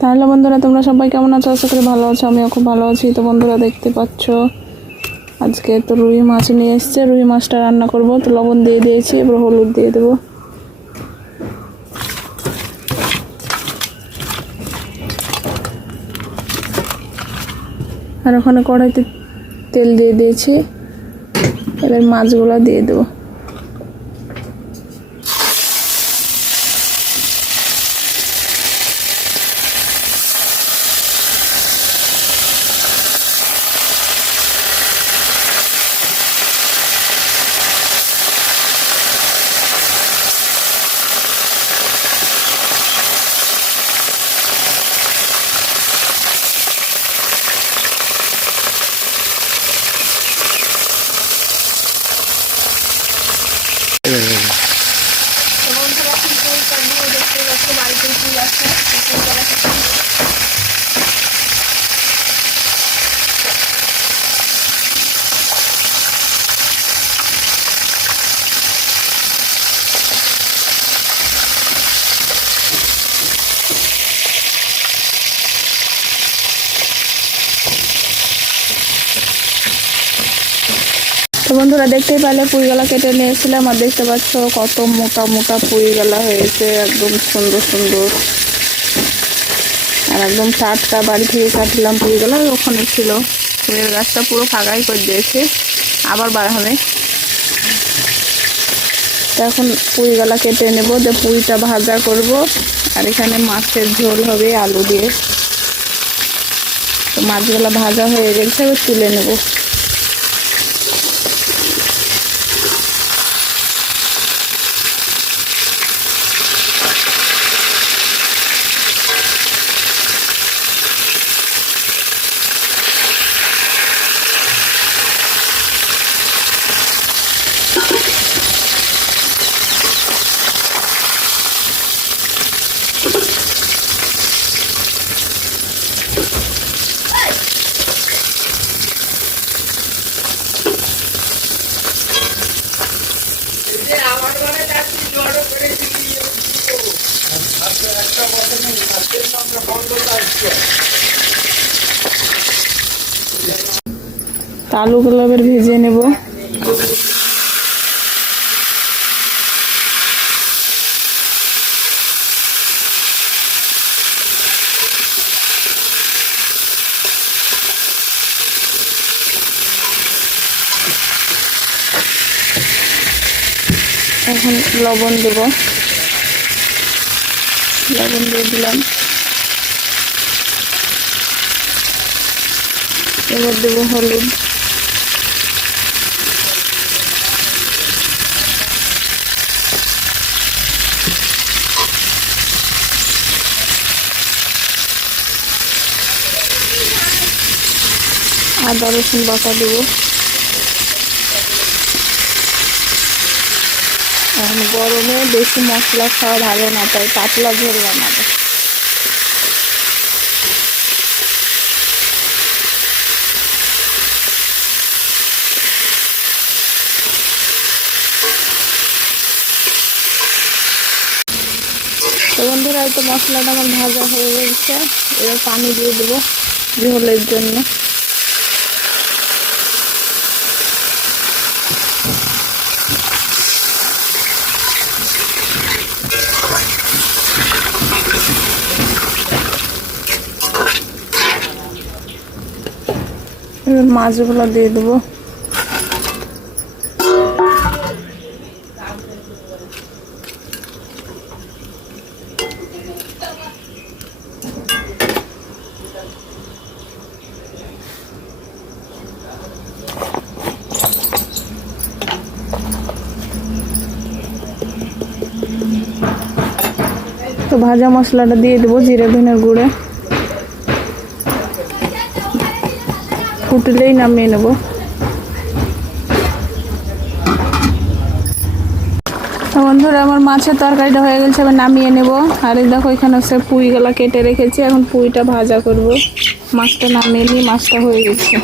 তাহলে বন্ধুরা তোমরা সবাই কেমন আছো? আশা করি ভালো আছো, আমিও খুব ভালো আছি। তো বন্ধুরা দেখতে পাচ্ছ আজকে তো রুই মাছ নিয়ে এসছে, রুই মাছটা রান্না করব। তো লবণ দিয়ে দিয়েছি, এবার হলুদ দিয়ে দেবো। আর ওখানে কড়াইতে তেল দিয়ে দিয়েছি, এবার মাছগুলো দিয়ে দেবো। তো বন্ধুরা দেখতেই পেলে পুঁইগুলা কেটে নিয়েছিলাম, আর দেখতে পাচ্ছ কত মোটা মোটা পুঁইগুলা হয়েছে, একদম সুন্দর সুন্দর। আর একদম টাটকা, বাড়ি থেকে কাটলাম পুঁইগুলা, ওখানে ছিল। পুঁইয়ের গাছটা পুরো ফাঁকাই করে দিয়েছে, আবার বাড়াবে। তো এখন পুঁইগুলা কেটে নেব, যে পুঁইটা ভাজা করব। আর এখানে মাছের ঝোল হবে আলু দিয়ে। তো মাছগুলা ভাজা হয়ে গেছে, তুলে নেব। আলুগুলো এবার ভেজে নেব। এখন লবণ দেব, লবণ দিয়ে দিলাম। এবার দেবো হলুদ, আদা রসুন বাটা দেবো। এখন গরমে বেশি মশলা খাওয়া ভালো না, তাই পাতলা ঝোল বানাবো। তো বন্ধুরা এই তো মশলাটা আমার ভাজা হয়ে গেছে, এবার পানি দিয়ে দেবো ঝোলের জন্য। এবার মাছগুলো দিয়ে দেবো। তো ভাজা মশলাটা দিয়ে দেবো, জিরে ধনের গুঁড়ে। ফুটলেই নামিয়ে নেব। তো বন্ধুরা আমার মাছের তরকারিটা হয়ে গেছে, এবার নামিয়ে নেব। আর এই দেখো এখানে হচ্ছে পুঁইগুলা কেটে রেখেছি, এখন পুঁইটা ভাজা করব। মাছটা নামিয়ে নিয়ে, মাছটা হয়ে গেছে।